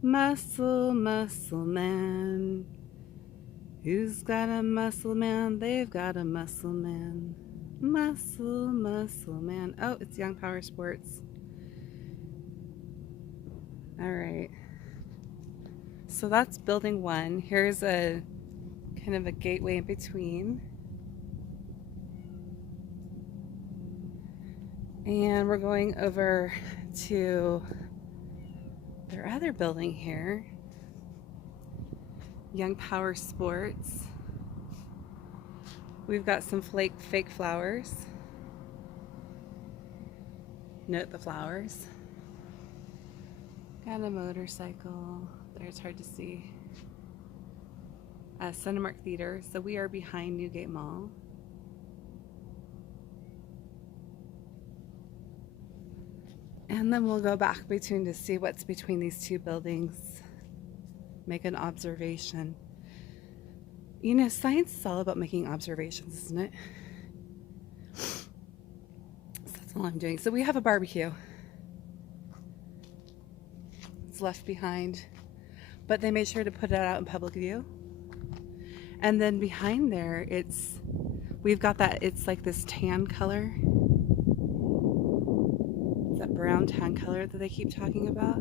Muscle, muscle man. Who's got a muscle man? They've got a muscle man. Muscle, muscle man. Oh, it's Young Power Sports. All right. So that's building one. Here's a kind of a gateway in between. And we're going over to their other building here, Young Power Sports. We've got some fake flowers. Note the flowers. Got a motorcycle. There, it's hard to see. Cinemark Theater. So we are behind Newgate Mall. And then we'll go back between to see what's between these two buildings. Make an observation. You know, science is all about making observations, isn't it? So that's all I'm doing. So we have a barbecue. It's left behind, but they made sure to put it out in public view. And then behind there, we've got that, it's like this tan color. It's that brown tan color that they keep talking about.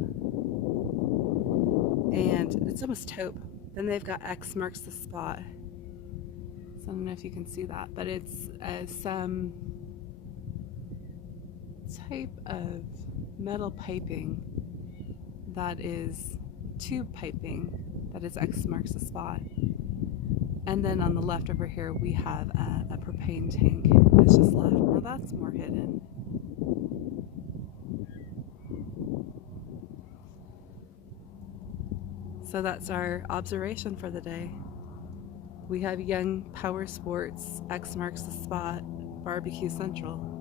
And it's almost taupe. Then they've got X marks the spot. So I don't know if you can see that, but it's some type of metal piping that is tube piping that is X marks the spot. And then on the left over here we have a propane tank that's just left. Now that's more hidden. So that's our observation for the day. We have Young Power Sports, X marks the spot, Barbecue Central.